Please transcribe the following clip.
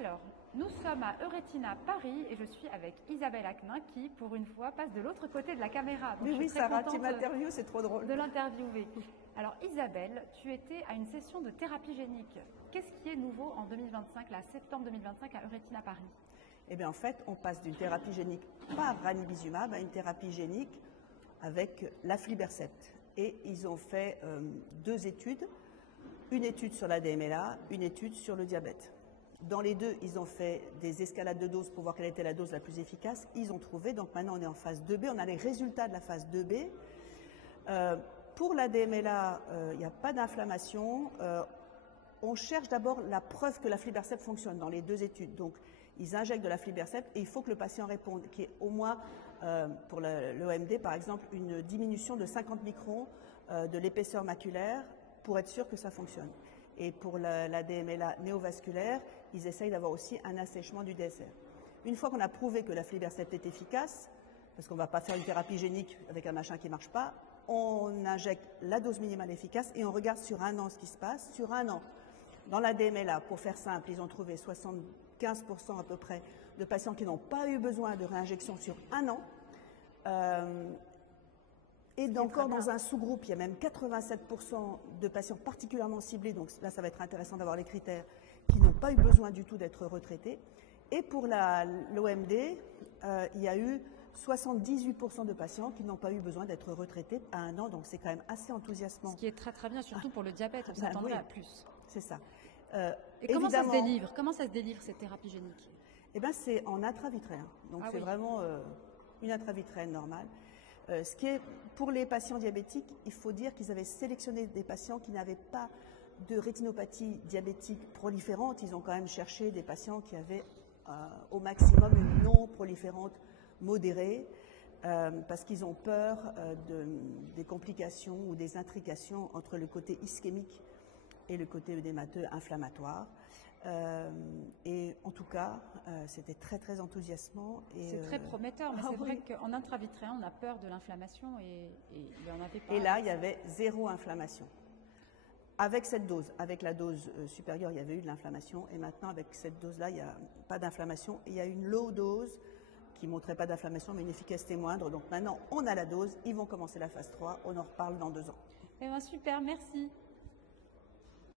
Alors, nous sommes à Euretina Paris et je suis avec Isabelle Acquenin qui, pour une fois, passe de l'autre côté de la caméra. Donc oui, Sarah, tu m'interviews, c'est trop drôle. De l'interviewer. Alors Isabelle, tu étais à une session de thérapie génique. Qu'est-ce qui est nouveau en 2025, là, septembre 2025 à Euretina Paris? Eh bien en fait, on passe d'une thérapie génique par ranibizumab à une thérapie génique avec l'aflibercept. Et ils ont fait 2 études, une étude sur la DMLA, une étude sur le diabète. Dans les 2, ils ont fait des escalades de doses pour voir quelle était la dose la plus efficace. Ils ont trouvé, donc maintenant on est en phase 2B, on a les résultats de la phase 2B. Pour la DMLA, il n'y a pas d'inflammation. On cherche d'abord la preuve que l'aflibercept fonctionne dans les 2 études. Donc, ils injectent de l'aflibercept et il faut que le patient réponde, qu'il y ait au moins, pour l'OMD par exemple, une diminution de 50 microns de l'épaisseur maculaire pour être sûr que ça fonctionne. Et pour la DMLA néovasculaire, ils essayent d'avoir aussi un assèchement du DSR. Une fois qu'on a prouvé que l'aflibercept est efficace, parce qu'on ne va pas faire une thérapie génique avec un machin qui ne marche pas, on injecte la dose minimale efficace et on regarde sur 1 an ce qui se passe. Sur 1 an, dans la DMLA, pour faire simple, ils ont trouvé 75% à peu près de patients qui n'ont pas eu besoin de réinjection sur 1 an. Et encore dans un sous-groupe, il y a même 87% de patients particulièrement ciblés, donc là ça va être intéressant d'avoir les critères, qui n'ont pas eu besoin du tout d'être retraités. Et pour l'OMD, il y a eu 78% de patients qui n'ont pas eu besoin d'être retraités à 1 an, donc c'est quand même assez enthousiasmant. Ce qui est très très bien, surtout pour le diabète, on s'attendrait à plus. C'est ça. Et comment ça se délivre? Comment ça se délivre cette thérapie génique? Eh bien c'est en intravitréen, donc c'est vraiment une intravitréenne normale. Ce qui est, pour les patients diabétiques, il faut dire qu'ils avaient sélectionné des patients qui n'avaient pas de rétinopathie diabétique proliférante. Ils ont quand même cherché des patients qui avaient au maximum une non proliférante modérée, parce qu'ils ont peur des complications ou des intrications entre le côté ischémique et le côté œdémateux inflammatoire. Et en tout cas, c'était très très enthousiasmant. C'est très prometteur, mais c'est vrai qu'en intravitréen, on a peur de l'inflammation et il y en avait pas. Et là, il y avait 0 inflammation. Avec cette dose, avec la dose supérieure, il y avait eu de l'inflammation. Et maintenant, avec cette dose-là, il n'y a pas d'inflammation. Il y a une low dose qui ne montrait pas d'inflammation, mais une efficacité moindre. Donc maintenant, on a la dose. Ils vont commencer la phase 3. On en reparle dans 2 ans. Eh bien, super, merci.